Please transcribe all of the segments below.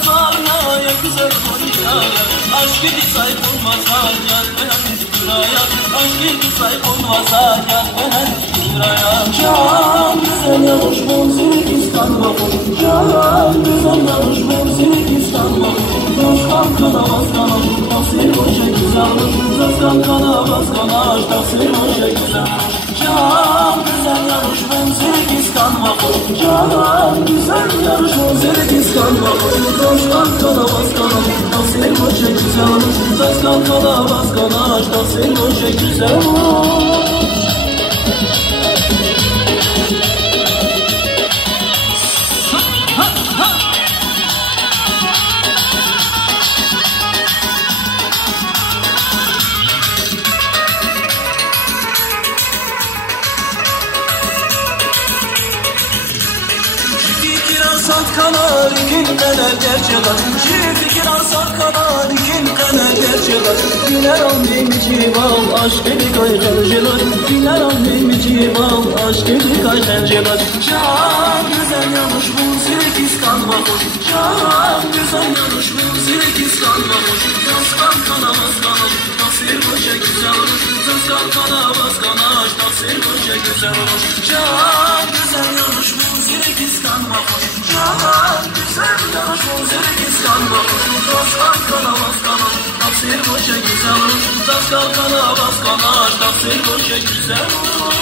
tarlaya güzel Konya'ya. Aşk gibi sahip olmasa gel ben buraya. Aşk gibi sahip olmasa gel ben buraya. Can güzel yavuş Bonzirik İstanbul. Can güzel yavuş Bonzirik İstanbul. Dostan kana baskanaj, tasir hoşa güzel. Dostan kana baskanaj, tasir hoşa güzel. Can güzel yavuş Bonzirik İstanbul. Can güzel yavuş Bonzirik İstanbul. Dostan kana baskanaj, tasir hoşa güzel. Dostan kana baskanaj, tasir hoşa güzel. Sat kanar ikin tane gerçeler. Şifir sat kanar ikin tane gerçeler. Güler almayayım cival aşk eli kayganceler. Güler almayayım cival aşk eli kayganceler. Can güzel yanış bu Bonzirik İstanbul. Can güzel yanış bu Bonzirik İstanbul. Dostan kana baskanaj, tasir hoşa güzel olur. Dostan kana baskanaj, tasir hoşa güzel olur. Can güzel yanış bu Bonzirik İstanbul. Can güzel yavuş Bonzirik İstanbul. Dostan kana baskanaj, tasir hoşa güzel olur. Dostan kana baskanaj, tasir hoşa güzel olur.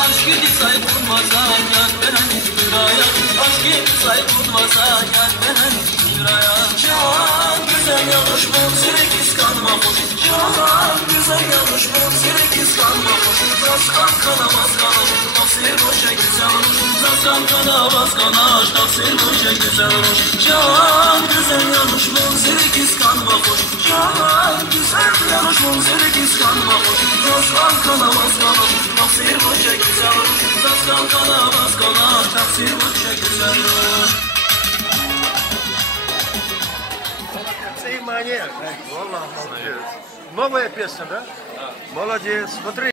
Aşk gibi sahip olmasa gel ben buraya. Aşk gibi sahip olmasa gel ben buraya. Can güzel yavuş Bonzirik İstanbul. Can güzel yavuş Bonzirik İstanbul. Dostan kana baskanaj, tasir hoşa güzel olur. Dostan kana baskanaj, tasir hoşa güzel olur. Can güzel yavuş Bonzirik İstanbul. Can güzel yavuş Bonzirik İstanbul. Dostan kana baskanaj, tasir hoşa güzel olur. Dostan kana baskanaj, tasir hoşa güzel olur. Молодец. Новая песня, да? Молодец. Смотри.